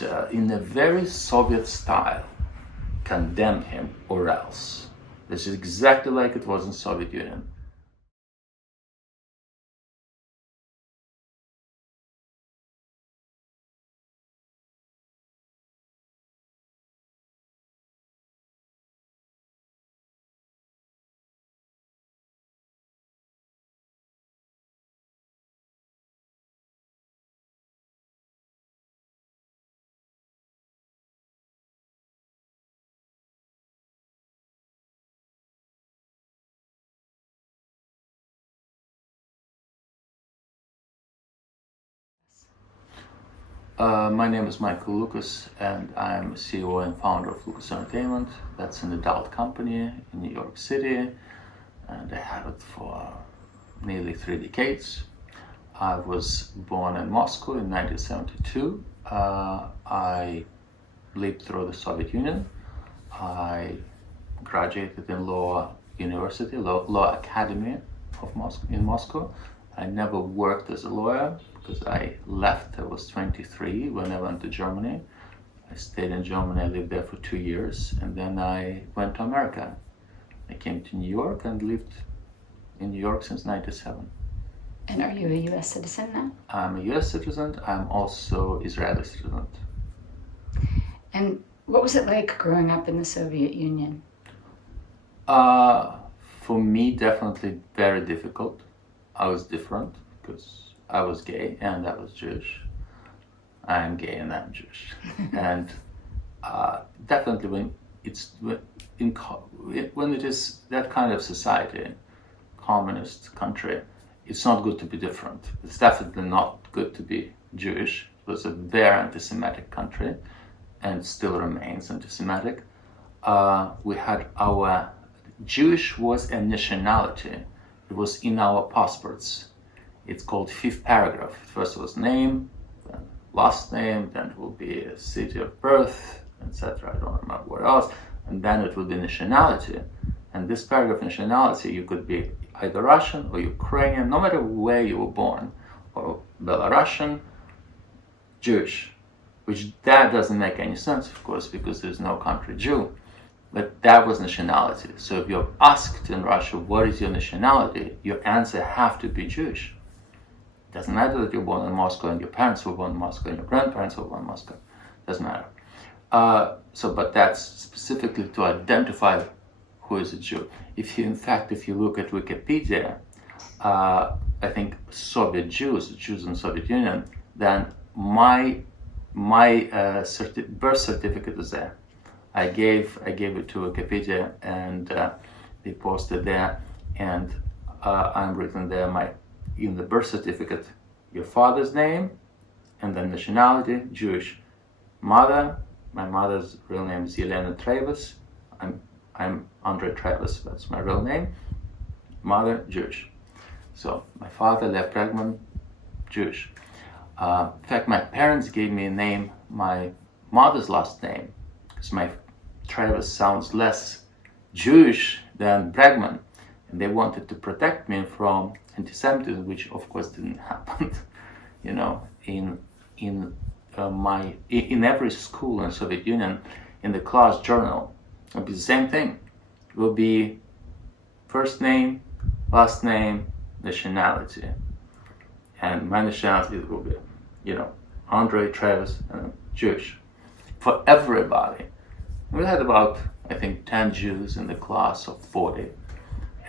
and in a very Soviet style, condemn him or else. This is exactly like it was in Soviet Union. My name is Michael Lucas, and I'm CEO and founder of Lucas Entertainment. That's an adult company in New York City, and I had it for nearly 3 decades. I was born in Moscow in 1972. I lived through the Soviet Union. I graduated in Law University, Law Academy of in Moscow. I never worked as a lawyer because I left. I was 23 when I went to Germany. I stayed in Germany. I lived there for 2 years, and then I went to America. I came to New York and lived in New York since '97. And are you a U.S. citizen now? I'm a U.S. citizen. I'm also Israeli citizen. And what was it like growing up in the Soviet Union? For me, definitely very difficult. I was different because I was gay and I was Jewish. I'm gay and I'm Jewish. And definitely when it is that kind of society, communist country, it's not good to be different. It's definitely not good to be Jewish. It was a very anti-Semitic country and still remains anti-Semitic. We had our Jewish was a nationality. It was in our passports. It's called fifth paragraph. First was name, then last name, then it will be a city of birth, etc. I don't remember what else. And then it will be nationality. And this paragraph, nationality, you could be either Russian or Ukrainian, no matter where you were born, or Belarusian, Jewish, which that doesn't make any sense, of course, because there's no country Jew. But that was nationality. So if you're asked in Russia, what is your nationality? Your answer have to be Jewish. It doesn't matter that you're born in Moscow and your parents were born in Moscow and your grandparents were born in Moscow. Doesn't matter. But that's specifically to identify who is a Jew. If you look at Wikipedia, I think Soviet Jews in the Soviet Union, then my birth certificate is there. I gave it to Wikipedia, and they posted there, and I'm written there in the birth certificate, your father's name, and then nationality, Jewish. Mother, my mother's real name is Yelena Travis. I'm Andrei Travis, that's my real name. Mother, Jewish. So my father, Lev Bregman, Jewish. In fact, my parents gave me a name, my mother's last name, because my Travis sounds less Jewish than Bregman, and they wanted to protect me from anti-Semitism, which of course didn't happen. You know, in every school in the Soviet Union, in the class journal, it will be the same thing. It will be first name, last name, nationality, and my nationality will be, Andrei Travis, Jewish, for everybody. We had about, I think, 10 Jews in the class of 40.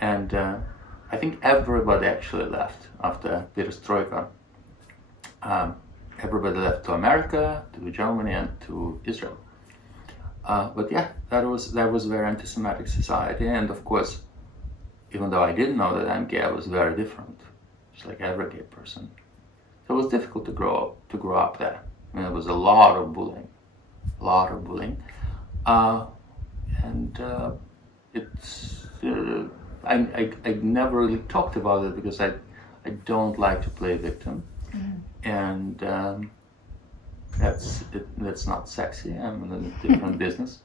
And I think everybody actually left after Perestroika. Everybody left to America, to Germany, and to Israel. But yeah, that was a very anti-Semitic society. And of course, even though I didn't know that I'm gay, I was very different, just like every gay person. So it was difficult to grow up there. I mean, there was a lot of bullying. I never really talked about it because I don't like to play victim, and that's not sexy. I'm in a different business,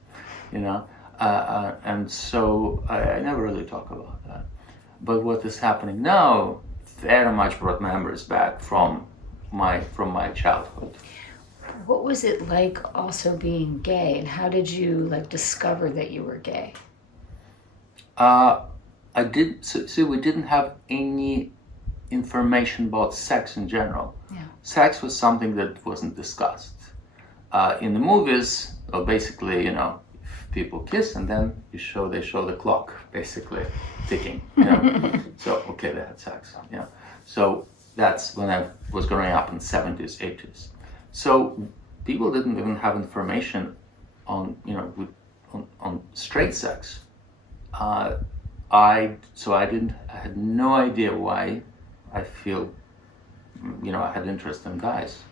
and so I never really talk about that. But what is happening now very much brought memories back from my childhood. What was it like also being gay, and how did you like discover that you were gay? I did. So we didn't have any information about sex in general. Yeah. Sex was something that wasn't discussed. In the movies, well, basically, people kiss and then they show the clock basically ticking. So okay, they had sex. So that's when I was growing up in the 70s, 80s. So people didn't even have information on on straight sex. I had no idea why I feel, I had interest in guys,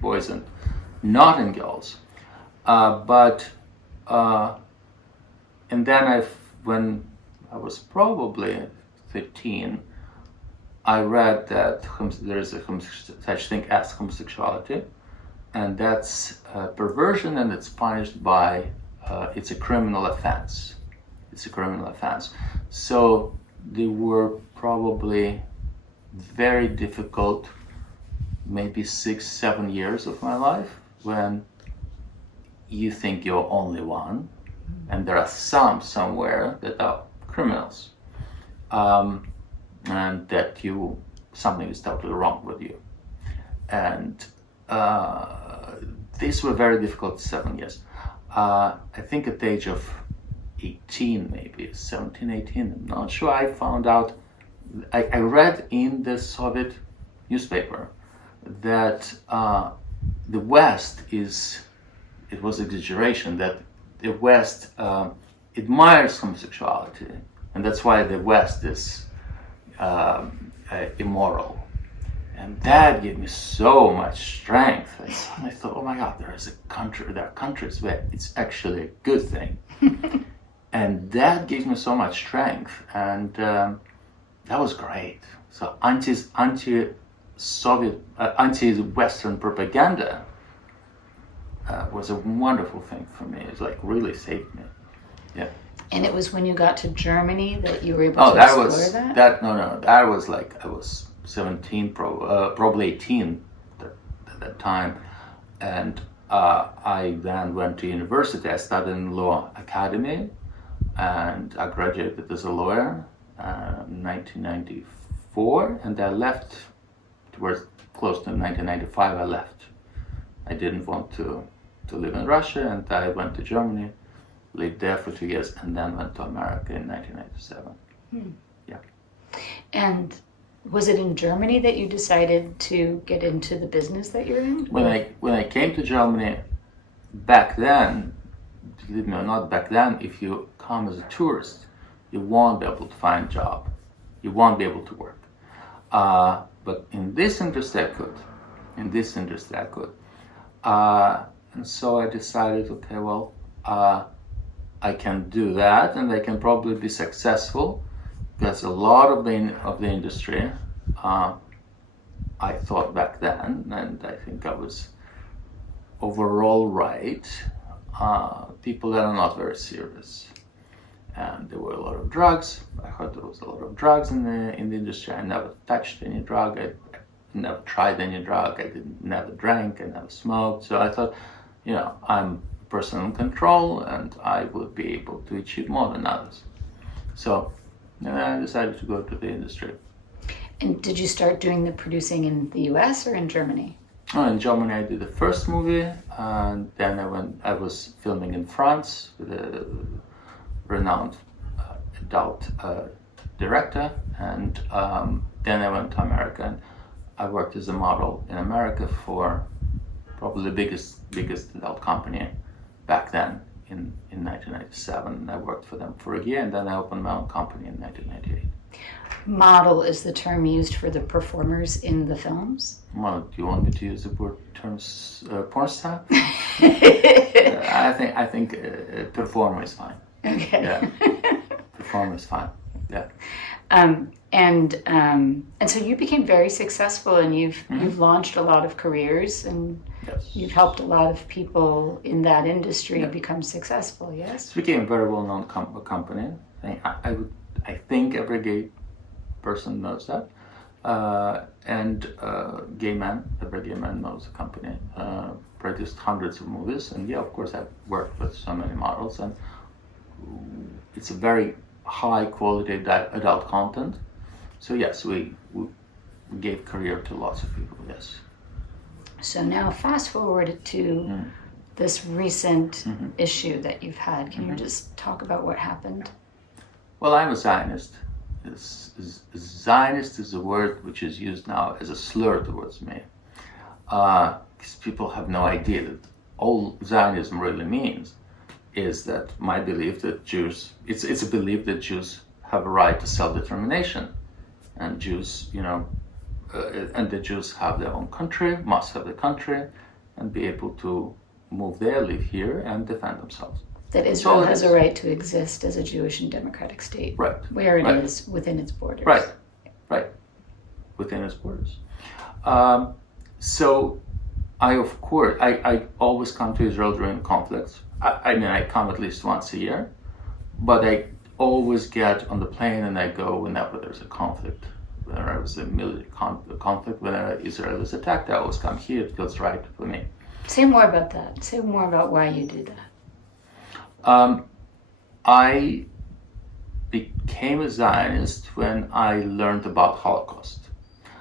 boys, and not in girls. And then when I was probably 15, I read that there is such thing as homosexuality, and that's perversion, and it's punished by, it's a criminal offense. It's a criminal offense. So there were probably very difficult, maybe 6-7 years of my life when you think you're only one, and there are some somewhere that are criminals, and that something is totally wrong with you. And these were very difficult 7 years. I think at the age of 18, maybe 17, 18, I'm not sure, I found out, I read in the Soviet newspaper that the West it was exaggeration, that the West admires homosexuality, and that's why the West is immoral. And that gave me so much strength. I thought, oh my God, there are countries where it's actually a good thing. And that gave me so much strength, and that was great. So anti-Soviet, anti-Western propaganda was a wonderful thing for me. It really saved me. Yeah. And it was when you got to Germany that you were able to explore that? No. That was like, I was 17, probably 18 at that time. And I then went to university. I studied in law academy, and I graduated as a lawyer in 1994. And I left towards close to 1995. I left. I didn't want to live in Russia, and I went to Germany, lived there for 2 years, and then went to America in 1997. Yeah. And was it in Germany that you decided to get into the business that you're in? When I came to Germany, back then, believe me or not, back then, if you come as a tourist, you won't be able to find a job. You won't be able to work. But in this industry, I could. And so I decided, okay, well, I can do that, and I can probably be successful. Because a lot of the industry, I thought back then, and I think I was overall right, people that are not very serious. And there were a lot of drugs. I heard there was a lot of drugs in the industry. I never touched any drug. I never tried any drug. I never drank. I never smoked. So I thought, I'm a person in control, and I would be able to achieve more than others. So I decided to go to the industry. And did you start doing the producing in the US or in Germany? In Germany, I did the first movie, and then I was filming in France with a renowned adult director, and then I went to America, and I worked as a model in America for probably the biggest adult company back then in 1997. I worked for them for a year, and then I opened my own company in 1998. Model is the term used for the performers in the films? Well, do you want me to use the word terms porn star? I think performer is fine. Okay. Yeah. Performer is fine. Yeah. And so you became very successful, and you've launched a lot of careers, and yes, you've helped a lot of people in that industry become successful. Yes. It became a very well-known company. I think every gay person knows that. and gay men. Every gay man knows the company. Produced hundreds of movies, and yeah, of course, I've worked with so many models, and it's a very high quality adult content. So yes, we gave career to lots of people. Yes. So now fast forward to this recent issue that you've had. Can you just talk about what happened? Well, I'm a Zionist. Zionist is a word which is used now as a slur towards me. Because people have no idea that all Zionism really means is that my belief that Jews, it's a belief that Jews have a right to self-determination. And Jews, and the Jews have their own country, must have the country, and be able to move there, live here, and defend themselves. That Israel has a right to exist as a Jewish and democratic state, right? Where it is within its borders, right, within its borders. So, I always come to Israel during conflicts. I come at least once a year, but I always get on the plane and I go whenever there's a conflict. Whenever there was a military conflict, whenever Israel is attacked, I always come here. It feels right for me. Say more about that. Say more about why you do that. I became a Zionist when I learned about Holocaust.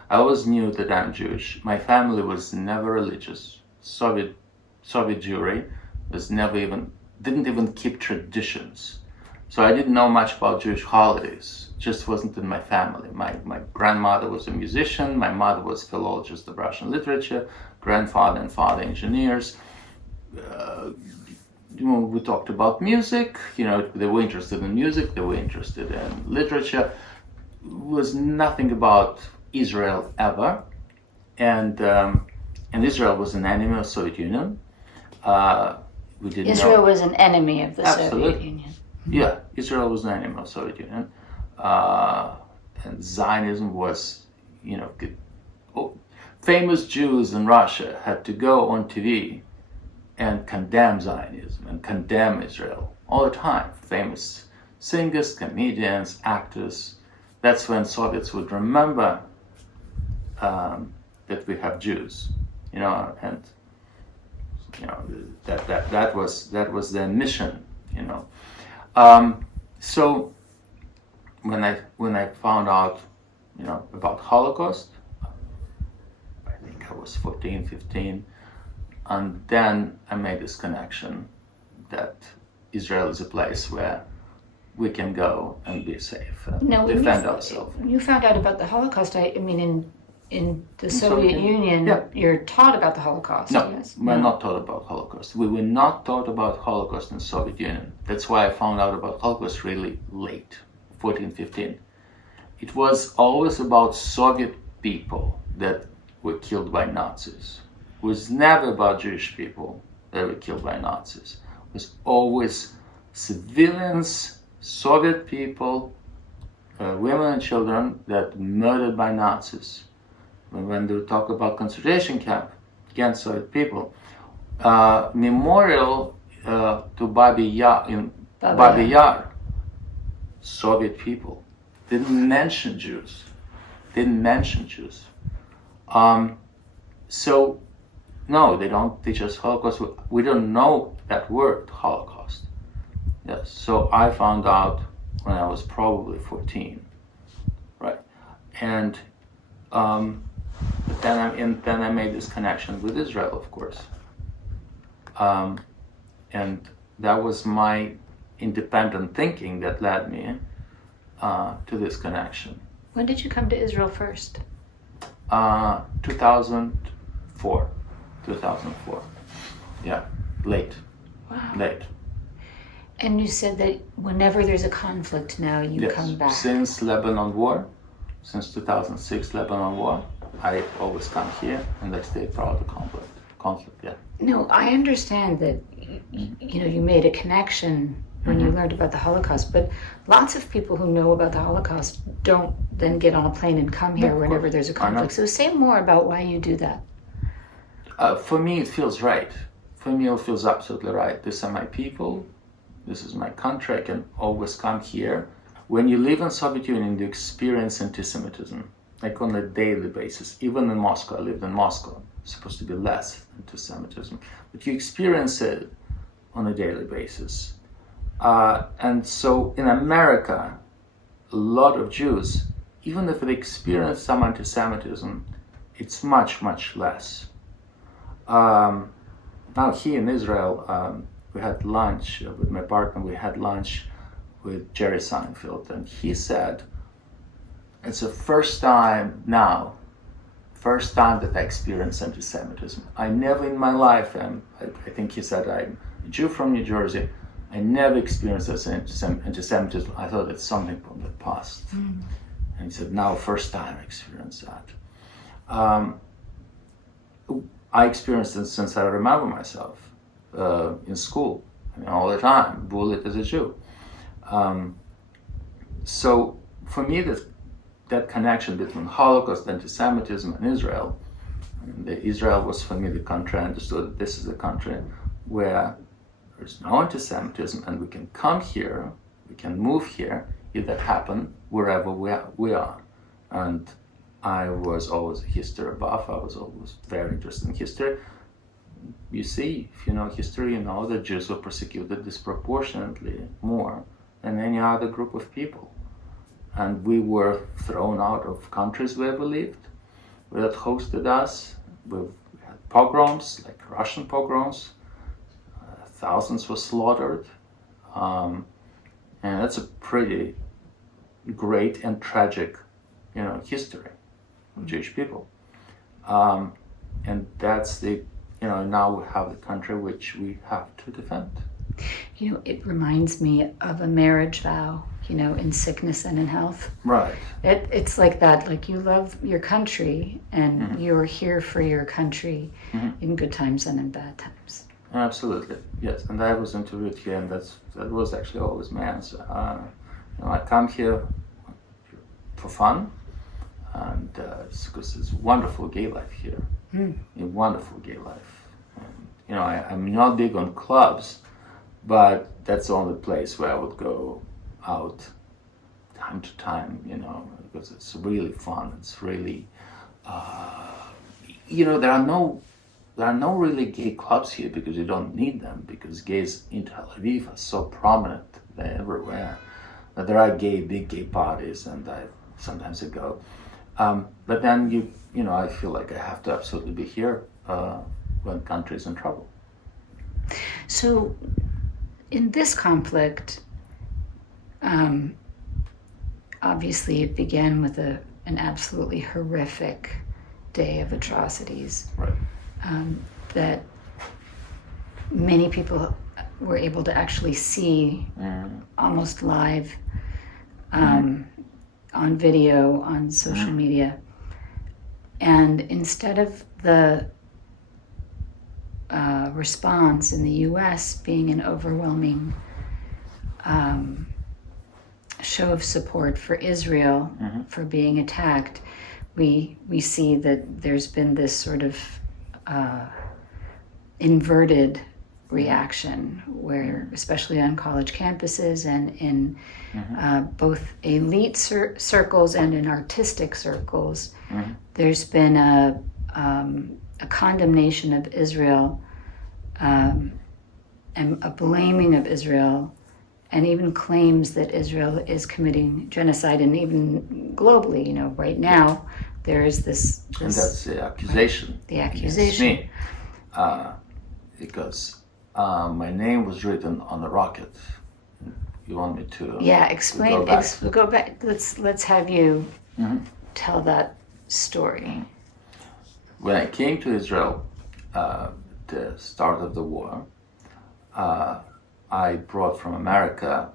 I always knew that I'm Jewish. My family was never religious. Soviet Jewry didn't even keep traditions. So I didn't know much about Jewish holidays. Just wasn't in my family. My grandmother was a musician. My mother was a philologist of Russian literature. Grandfather and father engineers. We talked about music. They were interested in music. They were interested in literature. It was nothing about Israel ever, and Israel was an enemy of the Soviet Union. We didn't Israel know. was an enemy of the Absolutely. Soviet Union. Yeah, Israel was an enemy of the Soviet Union, and Zionism was, famous Jews in Russia had to go on TV and condemn Zionism and condemn Israel all the time. Famous singers, comedians, actors. That's when Soviets would remember that we have Jews, and that was their mission, So when I found out, about Holocaust, I think I was 14, 15, and then I made this connection that Israel is a place where we can go and be safe and defend ourselves. You found out about the Holocaust. In the Soviet Union, you're taught about the Holocaust. No, yes? we're not taught about Holocaust. We were not taught about Holocaust in the Soviet Union. That's why I found out about Holocaust really late, 14, 15. It was always about Soviet people that were killed by Nazis. It was never about Jewish people that were killed by Nazis. It was always civilians, Soviet people, women and children that were murdered by Nazis. When they talk about concentration camp against Soviet people, memorial to Babi Yar, Soviet people, didn't mention Jews. So, no, they don't teach us Holocaust. We don't know that word, Holocaust. Yes, so I found out when I was probably 14, right? And then I made this connection with Israel, of course. And that was my independent thinking that led me to this connection. When did you come to Israel first? 2004. Yeah, late. Wow. Late. And you said that whenever there's a conflict now, you come back. Since Lebanon War, since 2006 Lebanon War, I always come here and I stay throughout the conflict, yeah. No, I understand that, you made a connection when you learned about the Holocaust, but lots of people who know about the Holocaust don't then get on a plane and come here whenever there's a conflict. So say more about why you do that. For me, it feels right. For me, it feels absolutely right. These are my people. This is my country. I can always come here. When you live in Soviet Union, you experience anti-Semitism. like on a daily basis. Even in Moscow, I lived in Moscow, it's supposed to be less anti-Semitism, but you experience it on a daily basis. And so in America, a lot of Jews, even if they experience some anti-Semitism, it's much, much less. Now here in Israel, we had lunch with my partner, we had lunch with Jerry Seinfeld, and he said, it's the first time that I experienced anti-Semitism. I never in my life, I think he said, I'm a Jew from New Jersey, I never experienced anti-Semitism. I thought it's something from the past. And he said, now first time I experienced that. I experienced it since I remember myself in school, all the time, bullied as a Jew. So for me, that connection between Holocaust, anti-Semitism, and Israel, Israel was for me the country I understood that this is a country where there's no anti-Semitism, and we can come here, we can move here, if that happen wherever we are. And I was always a history buff. I was always very interested in history. You see, if you know history, you know that Jews were persecuted disproportionately more than any other group of people. And we were thrown out of countries where we lived, that hosted us. We had pogroms, like Russian pogroms. Thousands were slaughtered. And that's a pretty great and tragic, history of Jewish people. And that's the, now we have the country which we have to defend. It reminds me of a marriage vow, in sickness and in health. Right. It's like that, like you love your country and you're here for your country in good times and in bad times. Absolutely, yes. And I was interviewed here, and that was actually always my answer. I come here for fun, and it's because it's wonderful gay life here. A wonderful gay life. And, I'm not big on clubs, but that's the only place where I would go out time to time, because it's really fun. It's really, there are no really gay clubs here because you don't need them, because gays in Tel Aviv are so prominent. They're everywhere. But there are big gay parties, and sometimes I go. But then I feel like I have to absolutely be here when the country is in trouble. So, in this conflict, obviously it began with an absolutely horrific day of atrocities. Right. That many people were able to actually see almost live on video, on social media. And instead of the response in the US being an overwhelming show of support for Israel for being attacked, we see that there's been this sort of inverted reaction where, especially on college campuses and in both elite circles and in artistic circles, there's been a condemnation of Israel and a blaming of Israel, and even claims that Israel is committing genocide. And even globally, right now, there is this and that's the accusation. The accusation. Me. Because my name was written on a rocket. You want me to? Yeah, explain. Go back? Let's have you tell that story. When I came to Israel, the start of the war, I brought from America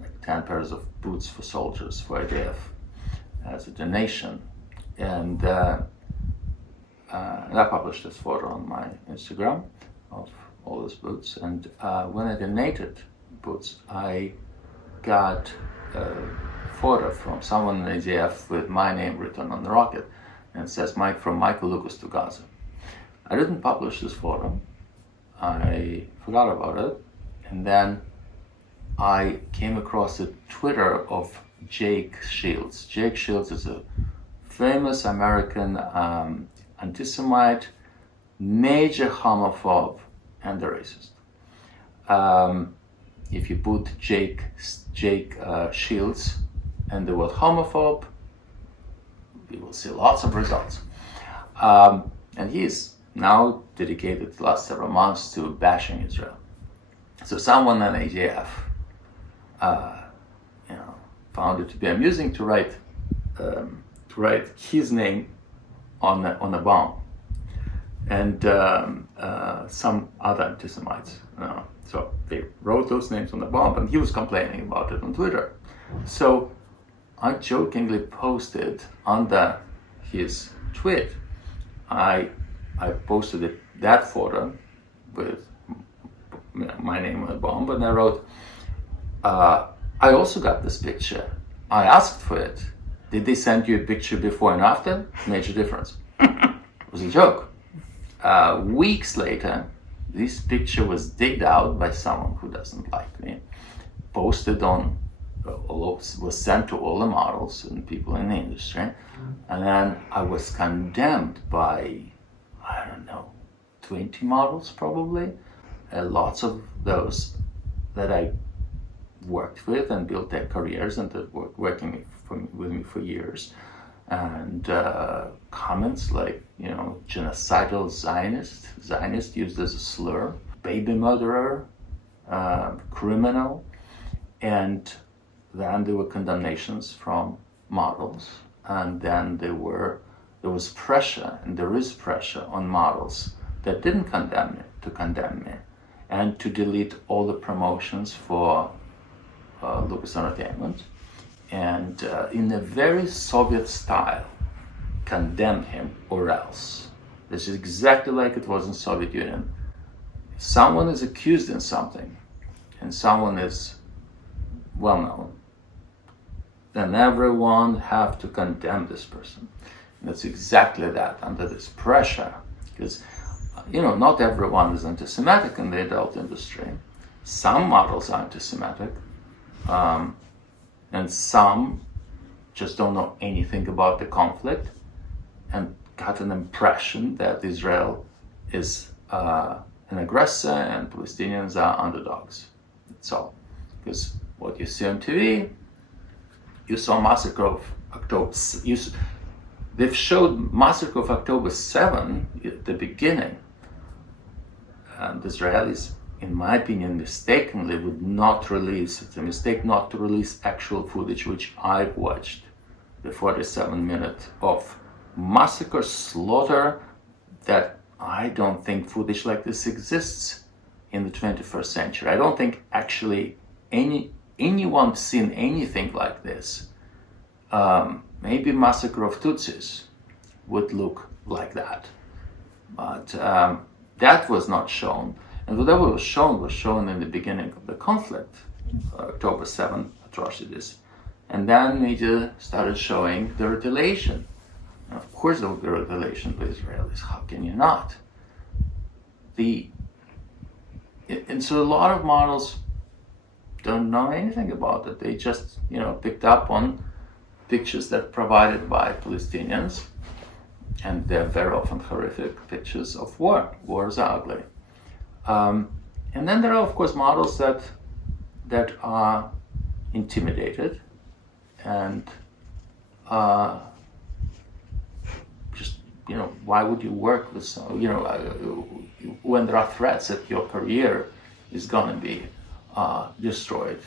like 10 pairs of boots for soldiers for IDF as a donation, and I published this photo on my Instagram of all those boots. And when I donated boots, I got a photo from someone in IDF with my name written on the rocket, and it says from Michael Lucas to Gaza. I didn't publish this photo. I forgot about it, and then I came across the Twitter of Jake Shields. Jake Shields is a famous American anti-Semite, major homophobe, and a racist. If you put Jake Shields and the word homophobe, we will see lots of results. And he is now dedicated the last several months to bashing Israel. So someone on IDF, found it to be amusing to write his name on a bomb, and some other anti-Semites. So they wrote those names on the bomb, and he was complaining about it on Twitter. So I jokingly posted under his tweet, I posted that photo with my name on the bomb, and I wrote, I also got this picture. I asked for it. Did they send you a picture before and after? Major difference. It was a joke. Weeks later, this picture was digged out by someone who doesn't like me, posted on, was sent to all the models and people in the industry, and then I was condemned by, 20 models probably, lots of those that I worked with and built their careers and that were working with me for years, and comments like, genocidal Zionist used as a slur, baby murderer, criminal, and then there were condemnations from models, and then there was pressure, and there is pressure on models that didn't condemn me to condemn me and to delete all the promotions for Lucas Entertainment, and in a very Soviet style, condemn him or else. This is exactly like it was in Soviet Union. If someone is accused in something and someone is well known, then everyone have to condemn this person. And it's exactly that, under this pressure, because not everyone is anti-Semitic in the adult industry. Some models are anti-Semitic, and some just don't know anything about the conflict and got an impression that Israel is an aggressor and Palestinians are underdogs. That's all. Because what you see on TV, you saw Massacre of October. They've showed Massacre of October 7 at the beginning, and the Israelis, in my opinion, mistakenly would not release, it's a mistake not to release actual footage, which I've watched, the 47-minute of massacre, slaughter, that I don't think footage like this exists in the 21st century. I don't think actually anyone seen anything like this. Maybe Massacre of Tutsis would look like that, but that was not shown. And whatever was shown in the beginning of the conflict, October 7 atrocities. And then media started showing the retaliation. And of course there will be retaliation by Israelis. How can you not? And so a lot of models don't know anything about it. They just, picked up on pictures that are provided by Palestinians. And they're very often horrific pictures of war. Wars are ugly. And then there are, of course, models that are intimidated and just, why would you work with when there are threats that your career is going to be destroyed?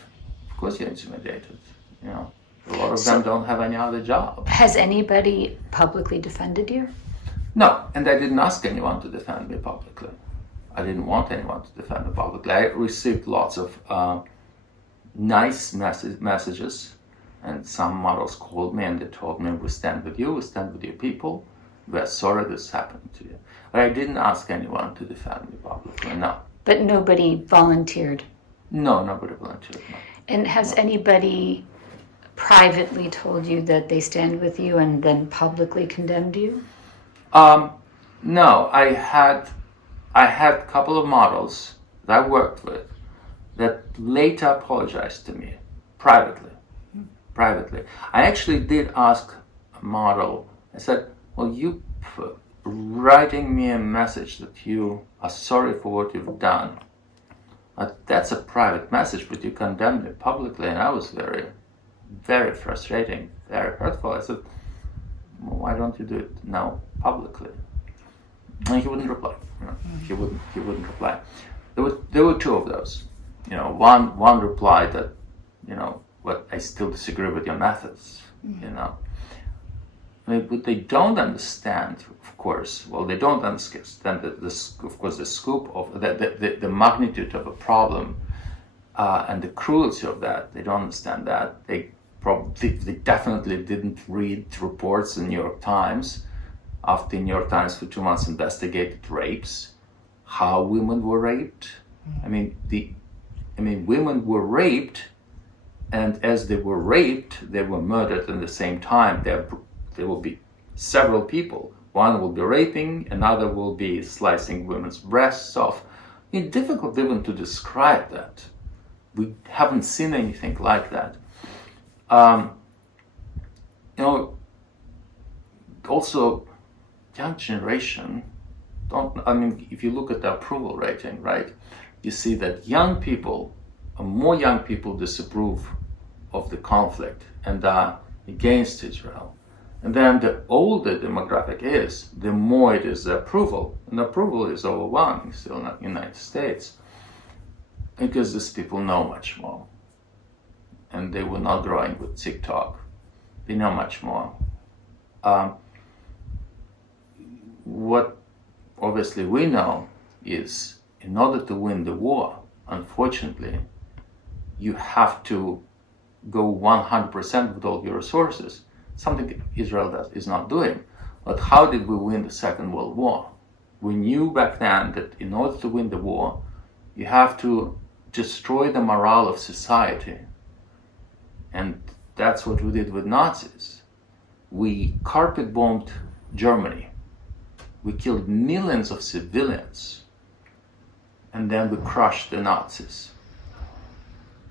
Of course you're intimidated, A lot of them don't have any other job. Has anybody publicly defended you? No, and I didn't ask anyone to defend me publicly. I didn't want anyone to defend me publicly. I received lots of nice messages, and some models called me and they told me, we stand with you people, we're sorry this happened to you. But I didn't ask anyone to defend me publicly, no. But nobody volunteered? No, nobody volunteered, no. And has anybody privately told you that they stand with you and then publicly condemned you? No, I had a couple of models that I worked with that later apologized to me privately. I actually did ask a model I said, well, you writing me a message that you are sorry for what you've done, that's a private message, but you condemned me publicly, and I was very, very frustrating, very hurtful. I said, well, why don't you do it now publicly? And he wouldn't reply. He wouldn't reply. There were two of those. One replied that, but I still disagree with your methods. But they don't understand, of course. Well, they don't understand the scope of the magnitude of a problem and the cruelty of that. They don't understand that. They definitely didn't read reports in the New York Times after the New York Times for 2 months investigated rapes, how women were raped. Women were raped, and as they were raped, they were murdered at the same time. There will be several people. One will be raping, another will be slicing women's breasts off. It's difficult even to describe that. We haven't seen anything like that. Also, young generation if you look at the approval rating, right, you see that more young people disapprove of the conflict and are against Israel. And then the older demographic is, the more it is the approval. And approval is overwhelming still in the United States, because these people know much more. And they were not growing with TikTok. They know much more. What obviously we know is, in order to win the war, unfortunately, you have to go 100% with all your resources, something Israel is not doing. But how did we win the Second World War? We knew back then that in order to win the war, you have to destroy the morale of society. And that's what we did with Nazis. We carpet bombed Germany. We killed millions of civilians. And then we crushed the Nazis.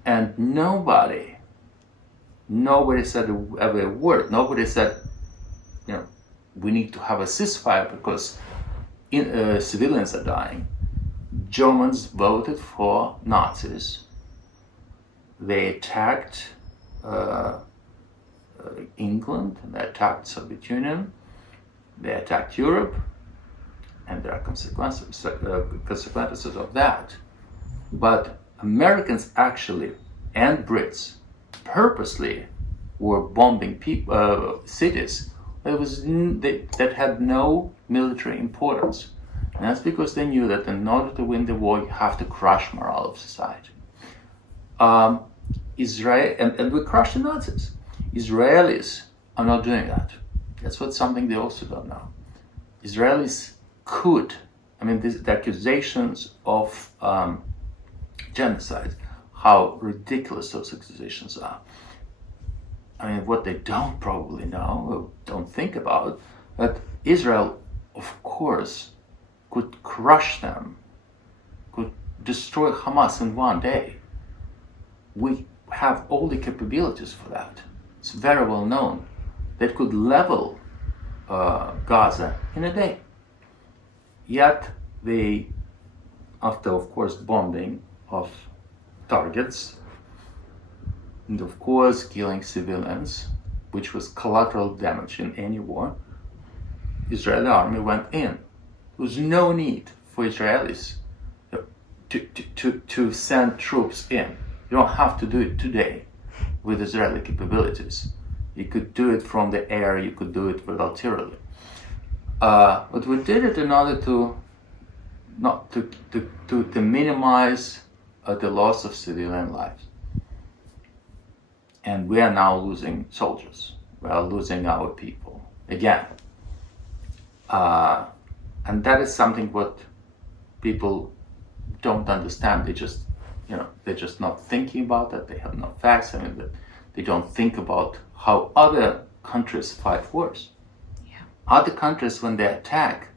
And nobody said ever a word. Nobody said, we need to have a ceasefire because civilians are dying. Germans voted for Nazis. They attacked England, they attacked Soviet Union, they attacked Europe, and there are consequences of that. But Americans actually, and Brits, purposely were bombing cities that had no military importance. And that's because they knew that in order to win the war, you have to crush morale of society. Israel, and we crushed the Nazis. Israelis are not doing that. That's something they also don't know. Israelis could, the accusations of genocide, how ridiculous those accusations are. What they don't probably know, or don't think about, that Israel, of course, could crush them, could destroy Hamas in one day. We have all the capabilities for that. It's very well known. They could level Gaza in a day. Yet they, after of course bombing of targets, and of course killing civilians, which was collateral damage in any war, Israeli army went in. There was no need for Israelis to send troops in. You don't have to do it today with Israeli capabilities. You could do it from the air, you could do it with artillery. But we did it in order to minimize the loss of civilian lives. And we are now losing soldiers. We are losing our people again. And that is something what people don't understand. They're just not thinking about that. They have no facts. They don't think about how other countries fight wars. Yeah. Other countries, when they attack,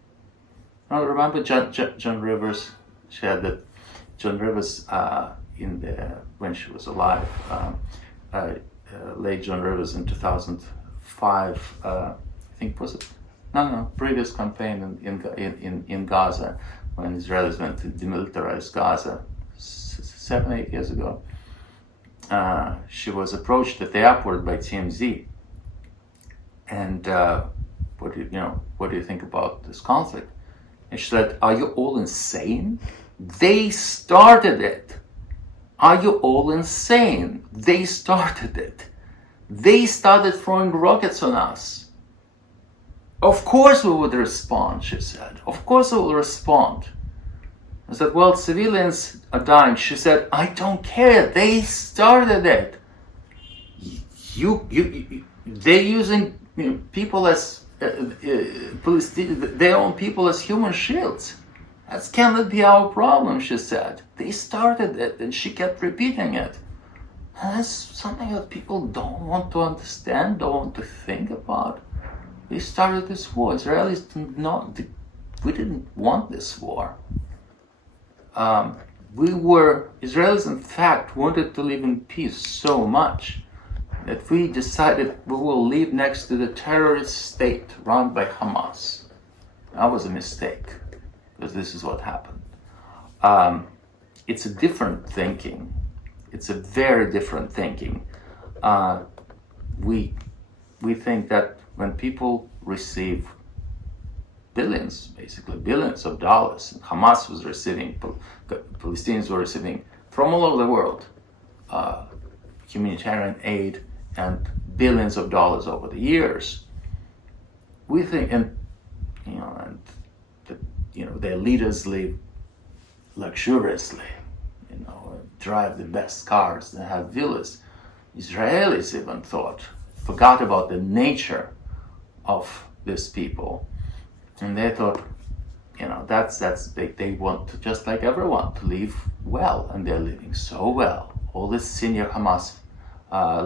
remember John Rivers shared that John Rivers when she was alive, late John Rivers in 2005, I think was it? No, previous campaign in Gaza, when Israelis went to demilitarize Gaza 7-8 years ago. She was approached at the airport by TMZ, and what do you think about this conflict? And she said, "Are you all insane? They started it. Are you all insane? They started it. They started throwing rockets on us. Of course we would respond," she said. "Of course we will respond." I said, "Well, civilians are dying." She said, "I don't care. They started it. They're using people as their own people as human shields. That cannot be our problem," she said. "They started it," and she kept repeating it. And that's something that people don't want to understand, don't want to think about. They started this war. Israelis we didn't want this war. Israelis in fact wanted to live in peace so much that we decided we will live next to the terrorist state run by Hamas. That was a mistake, because this is what happened. It's a different thinking. It's a very different thinking. We think that when people receive billions of dollars, and Hamas was receiving, Palestinians were receiving from all over the world humanitarian aid and billions of dollars over the years. We think, their leaders live luxuriously, drive the best cars, they have villas. Israelis even forgot about the nature of these people, and they thought, they want to, just like everyone, to live well, and they're living so well. All this senior Hamas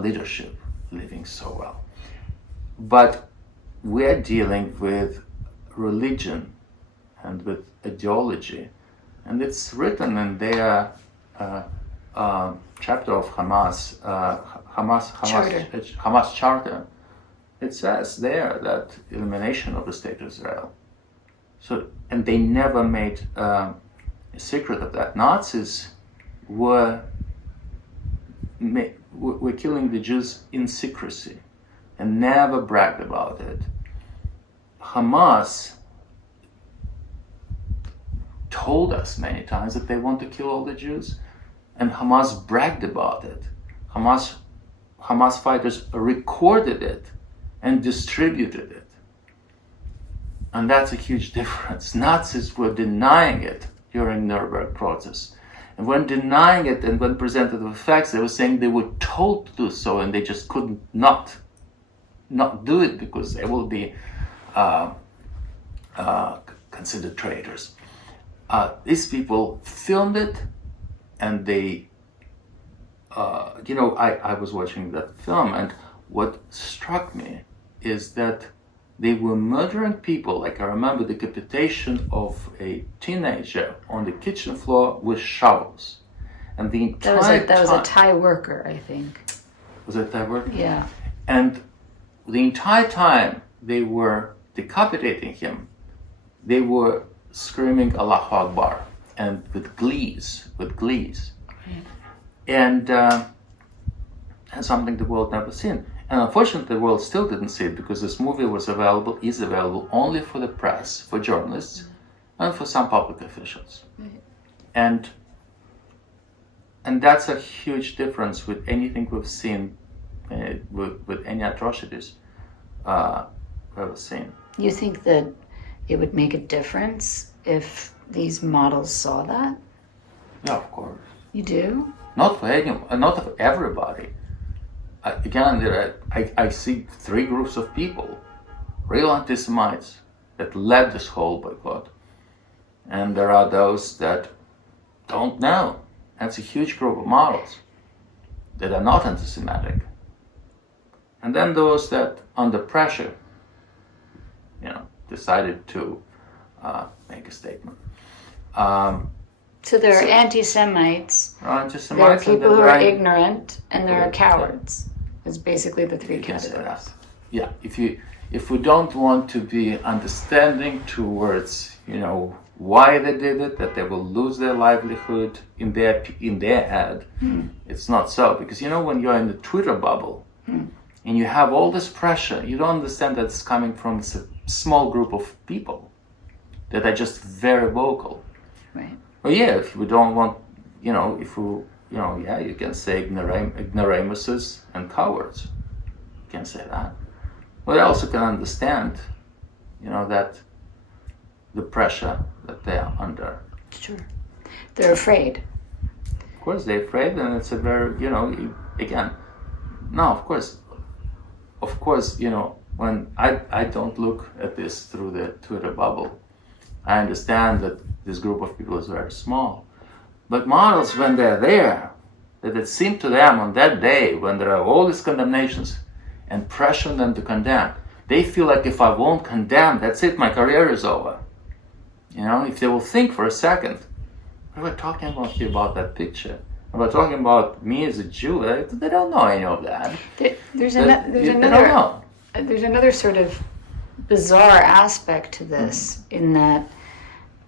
leadership living so well. But we're dealing with religion and with ideology, and it's written in their chapter of Hamas Charter. It says there that elimination of the state of Israel. So, and they never made a secret of that. Nazis were killing the Jews in secrecy and never bragged about it. Hamas told us many times that they want to kill all the Jews, and Hamas bragged about it. Hamas fighters recorded it and distributed it. And that's a huge difference. Nazis were denying it during Nuremberg process. And when denying it and when presented with facts, they were saying they were told to do so, and they just couldn't not do it because they will be considered traitors. These people filmed it, and they, I was watching that film, and what struck me is that they were murdering people. Like, I remember the decapitation of a teenager on the kitchen floor with shovels. And the entire that was a Thai worker, I think. Was it a Thai worker? Yeah. And the entire time they were decapitating him, they were screaming Allahu Akbar, and with glees. And something the world never seen. And unfortunately, the world still didn't see it, because this movie is available only for the press, for journalists, and for some public officials. Right. And that's a huge difference with anything we've seen, with any atrocities we've ever seen. You think that it would make a difference if these models saw that? Yeah, of course. You do? Not for anyone, not for everybody. I see three groups of people: real anti-Semites that led this whole boycott, and there are those that don't know. That's a huge group of models that are not anti-Semitic, and then those that, under pressure, decided to make a statement. So there are anti-Semites, there are people who are ignorant, and there are cowards. It's basically the three categories. Yeah, if if we don't want to be understanding towards, why they did it, that they will lose their livelihood in their head, it's not so. Because when you're in the Twitter bubble and you have all this pressure, you don't understand that it's coming from a small group of people that are just very vocal. Right. Well, yeah, if we don't want, if we, you can say ignoramuses and cowards. You can say that. But I also can understand, that the pressure that they are under. Sure. They're afraid. Of course, they're afraid, and it's a very, again, no, of course, when I don't look at this through the Twitter bubble, I understand that this group of people is very small. But models, when they're there, that it seemed to them on that day when there are all these condemnations and pressuring them to condemn, they feel like if I won't condemn, that's it, my career is over. If they will think for a second, we were talking about here about that picture. We were talking about me as a Jew. They don't know any of that. There's another sort of bizarre aspect to this, in that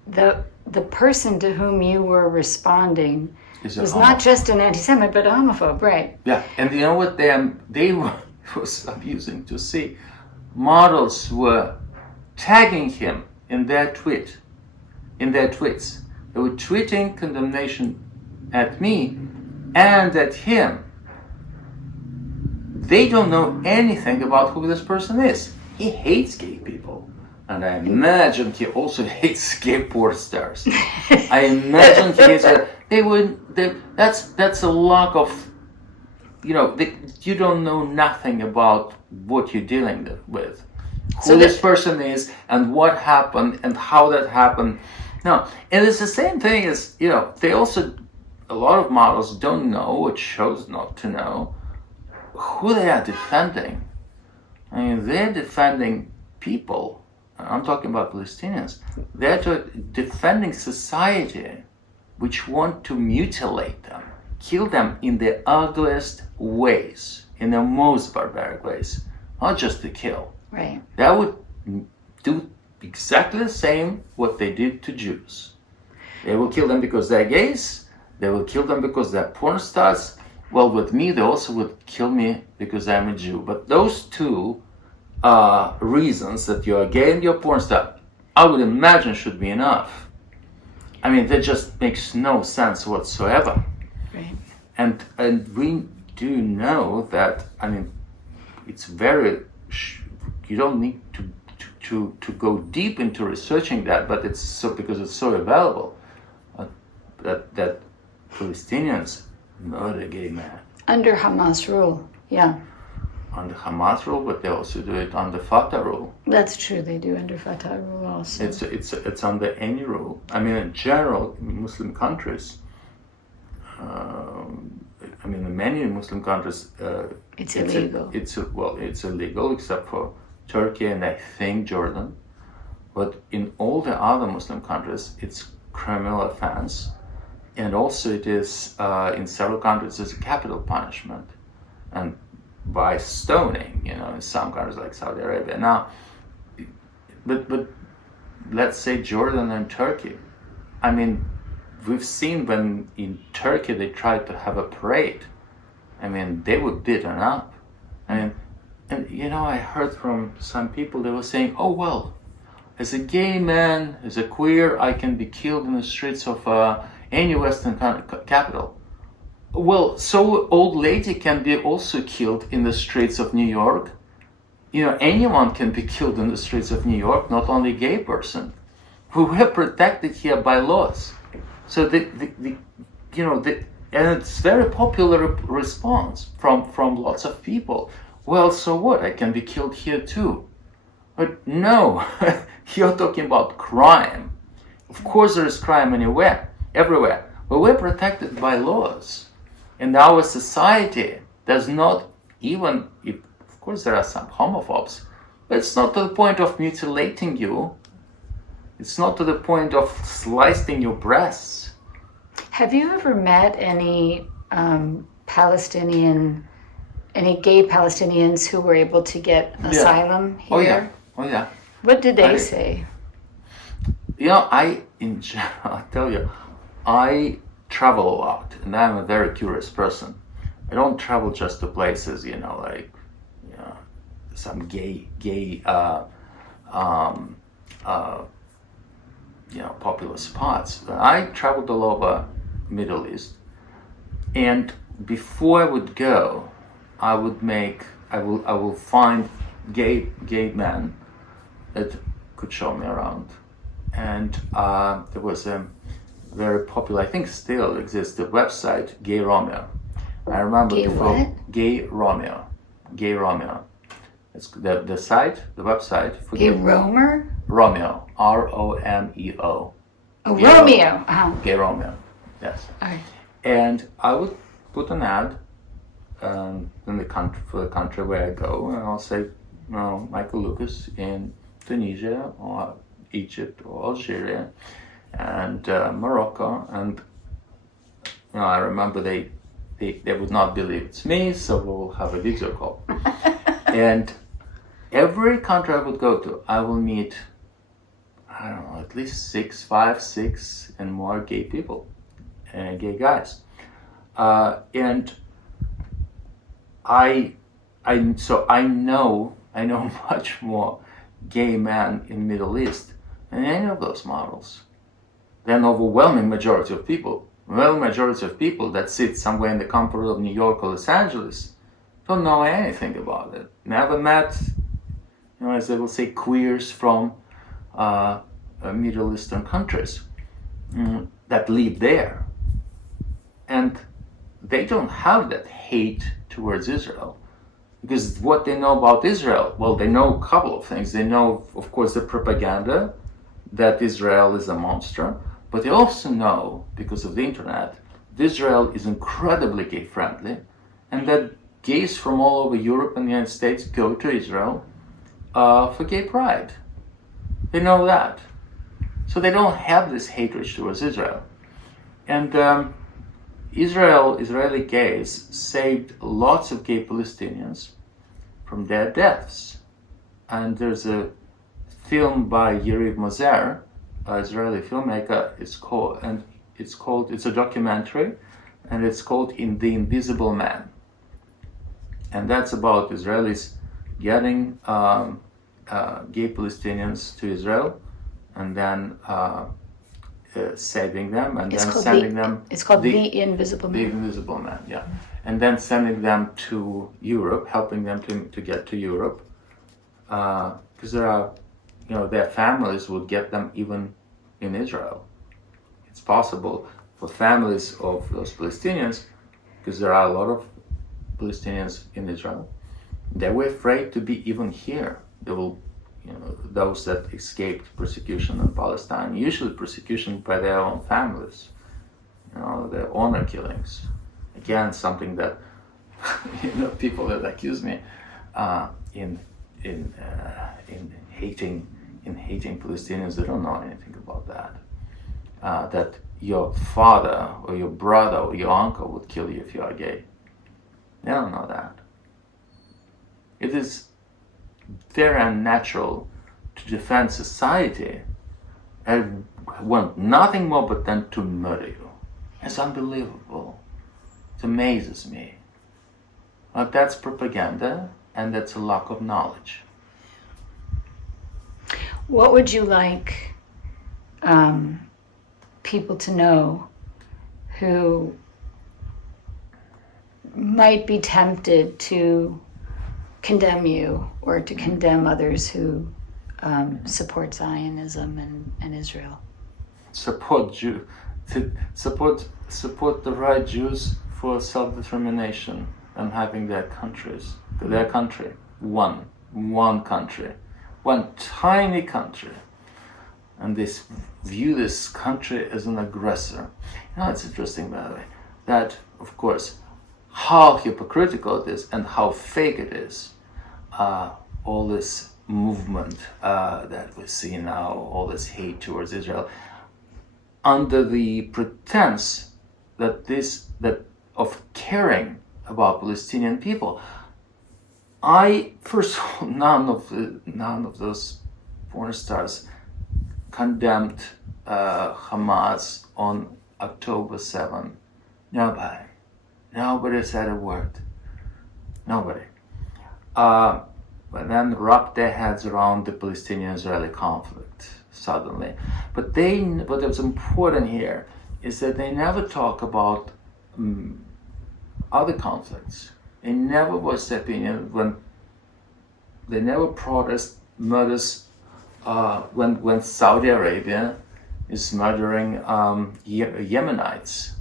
the person to whom you were responding was not just an anti-Semite, but a homophobe, right? Yeah, and you know what they was amusing to see. Models were tagging him in their tweets. They were tweeting condemnation at me and at him. They don't know anything about who this person is. He hates gay people. And I imagine he also hates gay porn stars. I imagine that's a lack of, you don't know nothing about what you're dealing with. Who this person is and what happened and how that happened. No, and it's the same thing as, they also, a lot of models don't know or chose not to know who they are defending. I mean, they're defending people. I'm talking about Palestinians. They're defending society which want to mutilate them, kill them in the ugliest ways, in the most barbaric ways, not just to kill. Right. That would do exactly the same what they did to Jews. They will kill them because they're gays. They will kill them because they're porn stars. Well, with me, they also would kill me because I'm a Jew. But those two reasons, that you're gay and you're a porn star, I would imagine should be enough. I mean, that just makes no sense whatsoever. Right. And we do know that, it's very, you don't need to go deep into researching that, but it's so, because it's so available, that Palestinians murder gay men. Under Hamas rule, yeah. Under Hamas rule, but they also do it under Fatah rule. That's true, they do under Fatah rule also. It's under any rule. In general, in Muslim countries, in many Muslim countries, it's illegal. It's illegal except for Turkey and I think Jordan. But in all the other Muslim countries, it's criminal offense. And also it is, in several countries, it's a capital punishment. And by stoning, in some countries like Saudi Arabia. Now, but let's say Jordan and Turkey. We've seen when in Turkey they tried to have a parade. They were beaten up. And I heard from some people, they were saying, oh, well, as a gay man, as a queer, I can be killed in the streets of any Western capital. Well, so old lady can be also killed in the streets of New York. Anyone can be killed in the streets of New York, not only a gay person. We were protected here by laws. So and it's very popular response from lots of people. Well, so what? I can be killed here too. But no, you're talking about crime. Of course there is crime everywhere. But we're protected by laws. And our society does not even, of course there are some homophobes, but it's not to the point of mutilating you. It's not to the point of slicing your breasts. Have you ever met any Palestinian any gay Palestinians who were able to get asylum here? Oh yeah. Oh yeah. What did they say? You know, I'll tell you, I travel a lot, and I'm a very curious person. I don't travel just to places, like, some gay, popular spots. I traveled all over Middle East, and before I would go, I will find gay men that could show me around. And there was a very popular, I think still exists, the website Gay Romeo. I remember Gay before. what? Gay Romeo. Gay Romeo. It's the site, the website for Gay Romer? Romeo. Romeo. Oh, Gay Romeo. Oh. Gay Romeo. Yes. All right. And I would put an ad in the country, for the country where I go, and I'll say, Michael Lucas in Tunisia or Egypt or Algeria and Morocco, and I remember they would not believe it's me, so we'll have a video call. And every country I would go to, I will meet, I don't know, at least 5, 6 and more gay people, gay guys, and I know much more gay men in Middle East than any of those models. Then overwhelming majority of people that sit somewhere in the comfort of New York or Los Angeles don't know anything about it. Never met, as they will say, queers from Middle Eastern countries that live there. And they don't have that hate towards Israel. Because what they know about Israel, well, they know a couple of things. They know, of course, the propaganda that Israel is a monster, but they also know, because of the internet, that Israel is incredibly gay-friendly, and that gays from all over Europe and the United States go to Israel for gay pride. They know that. So they don't have this hatred towards Israel. And Israeli gays saved lots of gay Palestinians from their deaths. And there's a film by Yariv Moser, an Israeli filmmaker. It's a documentary, and it's called "In the Invisible Man." And that's about Israelis getting gay Palestinians to Israel, and then saving them, and then sending them. It's called The Invisible Man. The Invisible Man, yeah. And then sending them to Europe, helping them to get to Europe, because there are, their families would get them even in Israel. It's possible for families of those Palestinians, because there are a lot of Palestinians in Israel. They were afraid to be even here. They will, those that escaped persecution in Palestine, usually persecution by their own families, their honor killings. Again, something that people that accuse me in hating Palestinians, they don't know anything about that. That your father or your brother or your uncle would kill you if you are gay. They don't know that. It is very unnatural to defend society and want nothing more but then to murder you. It's unbelievable. It amazes me. But that's propaganda, and that's a lack of knowledge. What would you like people to know who might be tempted to condemn you or to condemn others who support Zionism and Israel? Support the right Jews for self-determination and having their country, one country, one tiny country, and they view this country as an aggressor. It's interesting, by the way, that, of course, how hypocritical it is and how fake it is. All this movement that we see now, all this hate towards Israel, under the pretense that of caring about Palestinian people. First of all, none of those porn stars condemned Hamas on October 7. Nobody said a word. Nobody. But then wrapped their heads around the Palestinian-Israeli conflict suddenly. But what is important here is that they never talk about other conflicts. They never voice their opinion when they never protest murders when Saudi Arabia is murdering Yemenites,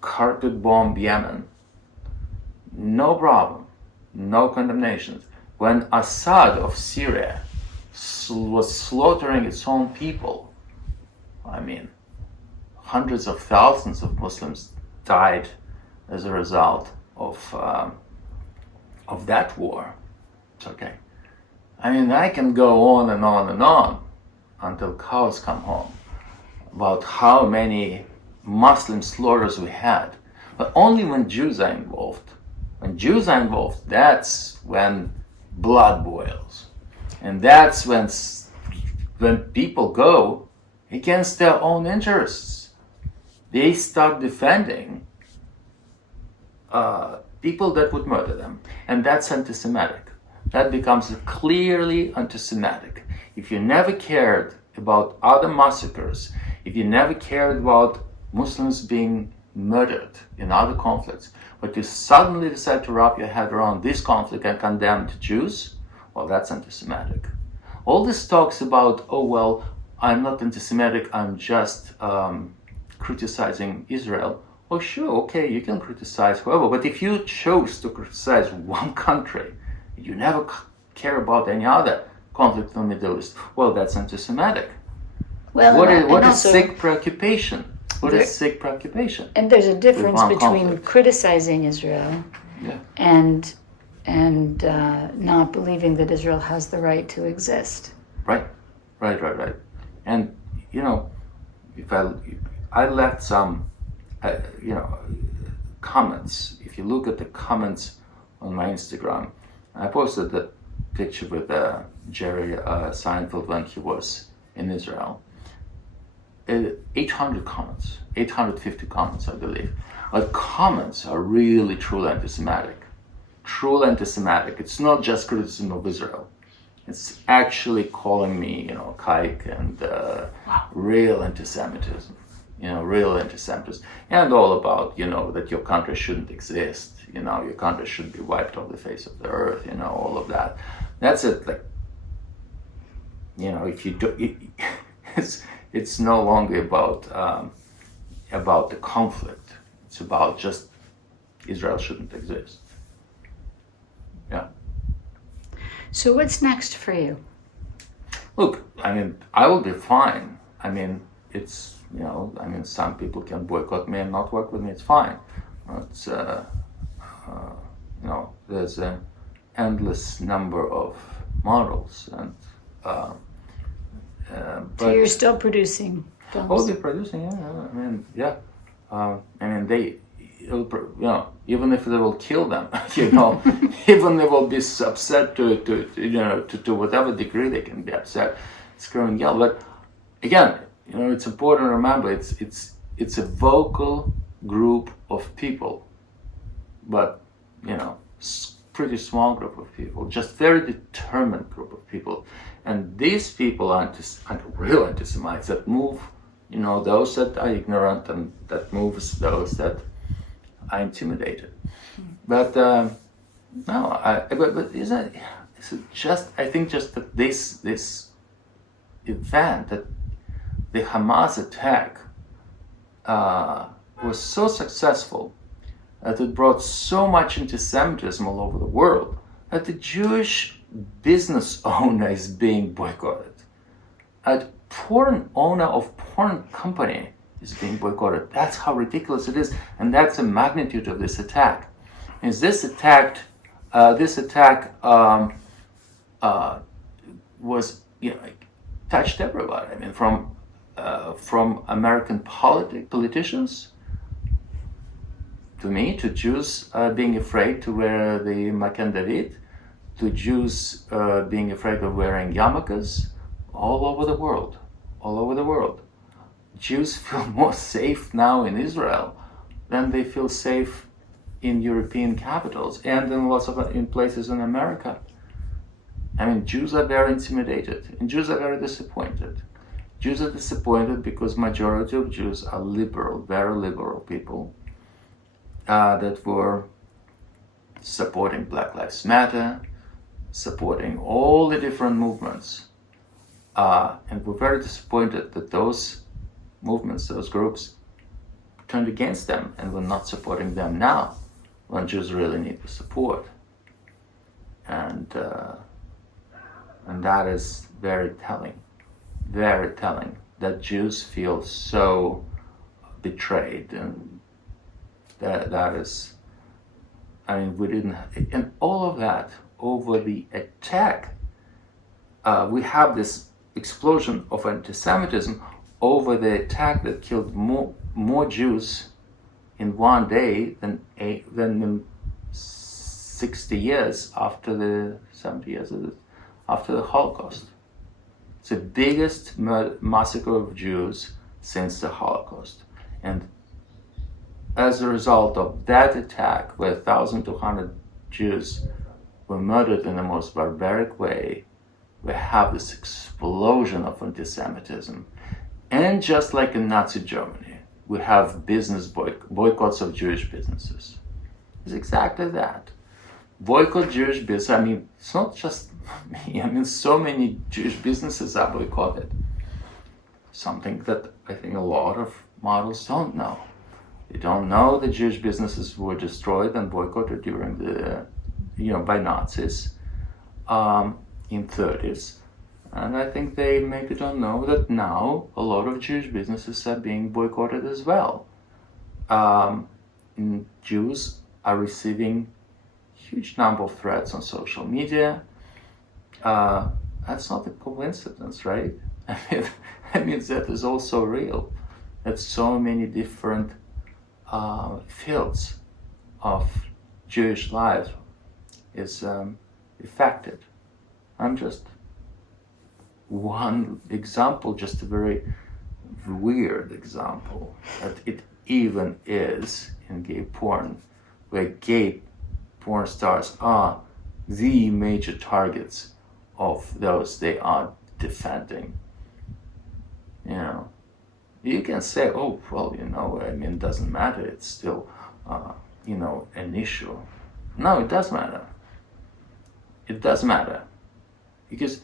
carpet bomb Yemen. No problem, no condemnations. When Assad of Syria was slaughtering its own people, I mean, hundreds of thousands of Muslims died as a result of that war. It's okay. I mean, I can go on and on and on until cows come home about how many Muslim slaughters we had, but only when Jews are involved. When Jews are involved, that's when blood boils, and that's when people go against their own interests. They start defending people that would murder them, and that's anti-Semitic. That becomes clearly anti-Semitic. If you never cared about other massacres, if you never cared about Muslims being murdered in other conflicts, but you suddenly decide to wrap your head around this conflict and condemn the Jews, well, that's anti-Semitic. All this talks about, oh, well, I'm not anti-Semitic, I'm just criticizing Israel. Oh, sure, okay, you can criticize whoever, but if you chose to criticize one country, you never care about any other conflict in the Middle East, well, that's anti-Semitic. Well, what is sick preoccupation? What is sick preoccupation? And there's a difference between criticizing Israel and not believing that Israel has the right to exist. Right. And if I left some, comments. If you look at the comments on my Instagram, I posted the picture with Jerry Seinfeld when he was in Israel. 800 comments, 850 comments, I believe. But comments are really truly anti-Semitic. Truly anti-Semitic. It's not just criticism of Israel. It's actually calling me, kike and real anti-Semitism. Real anti-Semitism. And all about, that your country shouldn't exist. Your country should be wiped off the face of the earth, all of that. That's it. Like, if you do, it's no longer about the conflict. It's about just Israel shouldn't exist. Yeah. So what's next for you? Look, I will be fine. It's, some people can boycott me and not work with me. It's fine. It's, there's an endless number of models, and but so you're still producing films? I'll be producing, even if they will kill them, even they will be upset to whatever degree they can be upset, scream and yell. But again, it's important to remember it's a vocal group of people, but pretty small group of people, just very determined group of people. And these people are real anti-Semites that move, those that are ignorant, and that moves those that are intimidated. But but isn't it just? I think just that this event, that the Hamas attack, was so successful that it brought so much anti-Semitism all over the world that the Jewish business owner is being boycotted. A porn owner of porn company is being boycotted. That's how ridiculous it is, and that's the magnitude of this attack. Is this attack was touched everybody. From American politicians to me, to Jews being afraid to wear the Magen David, to Jews being afraid of wearing yarmulkes all over the world. All over the world. Jews feel more safe now in Israel than they feel safe in European capitals and in lots of in places in America. I mean, Jews are very intimidated and Jews are very disappointed. Jews are disappointed because majority of Jews are liberal, very liberal people that were supporting Black Lives Matter, supporting all the different movements. And we're very disappointed that those movements, those groups, turned against them and were not supporting them now when Jews really need the support. And that is very telling that Jews feel so betrayed, and that is, I mean, we didn't, and all of that over the attack. We have this explosion of anti-Semitism over the attack that killed more Jews in one day than in 60 years after the 70 years after the Holocaust. It's the biggest massacre of Jews since the Holocaust. And as a result of that attack, where 1,200 Jews were murdered in the most barbaric way, we have this explosion of anti-Semitism. And just like in Nazi Germany, we have business boycotts of Jewish businesses. It's exactly that. Boycott Jewish business. I mean, it's not just me. I mean, so many Jewish businesses are boycotted. Something that I think a lot of models don't know. They don't know that Jewish businesses were destroyed and boycotted during the, by Nazis in 30s. And I think they maybe don't know that now a lot of Jewish businesses are being boycotted as well. Jews are receiving huge number of threats on social media. That's not a coincidence, right? I mean that is also real. That so many different fields of Jewish life is affected. I'm just one example, just a very weird example, that it even is in gay porn, where gay porn stars are the major targets of those they are defending. You can say, oh, well, I mean, it doesn't matter, it's still, an issue. No, it does matter. It does matter. Because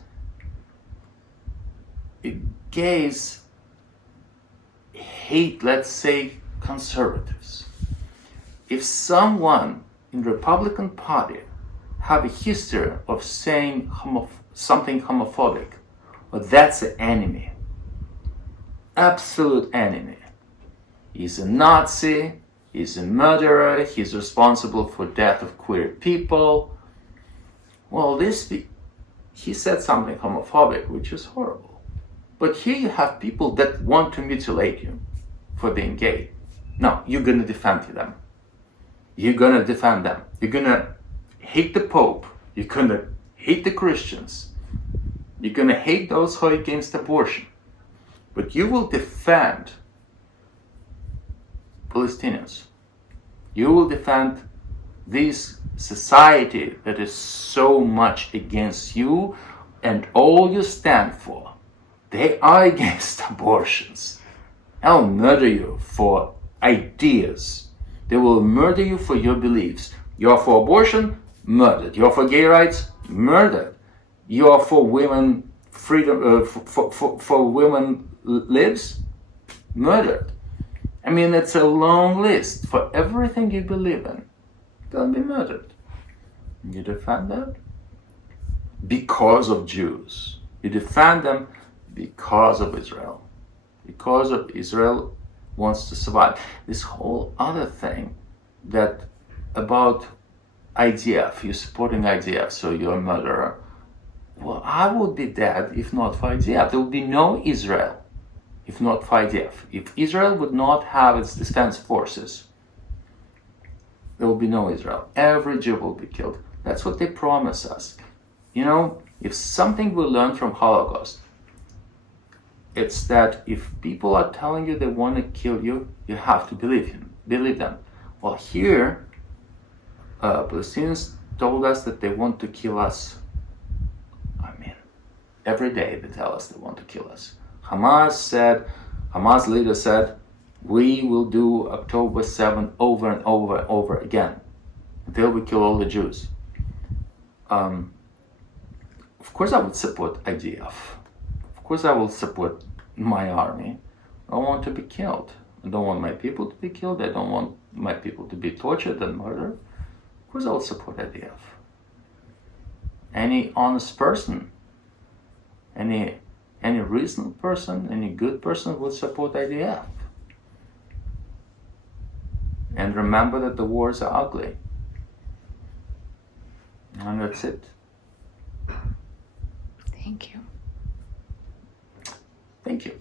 gays hate, let's say, conservatives. If someone in the Republican Party have a history of saying something homophobic, well, that's the enemy. Absolute enemy. He's a Nazi, he's a murderer, he's responsible for death of queer people. Well, he said something homophobic, which is horrible. But here you have people that want to mutilate you for being gay. No, you're going to defend them. You're going to defend them. You're going to hate the Pope. You're going to hate the Christians. You're going to hate those who are against abortion. But you will defend Palestinians. You will defend this society that is so much against you and all you stand for. They are against abortions. They'll murder you for ideas. They will murder you for your beliefs. You are for abortion? Murdered. You are for gay rights? Murdered. You are for women freedom, for women lives? Murdered. I mean, it's a long list. For everything you believe in, they'll be murdered. You defend that? Because of Jews. You defend them because of Israel. Because of Israel wants to survive. This whole other thing that about IDF, you're supporting IDF, so you're a murderer. Well, I would be dead if not for IDF. There would be no Israel if not for IDF. If Israel would not have its defense forces, there will be no Israel. Every Jew will be killed. That's what they promise us. You know, if something we learned from Holocaust, it's that if people are telling you they want to kill you, you have to believe them. Well, here, Palestinians told us that they want to kill us. I mean, every day they tell us they want to kill us. Hamas leader said, we will do October 7th over and over and over again until we kill all the Jews. Of course I would support IDF. Of course I will support my army. I don't want to be killed. I don't want my people to be killed. I don't want my people to be tortured and murdered. Of course I will support IDF. Any honest person, any reasonable person, any good person would support IDF. And remember that the wars are ugly. And that's it. Thank you. Thank you.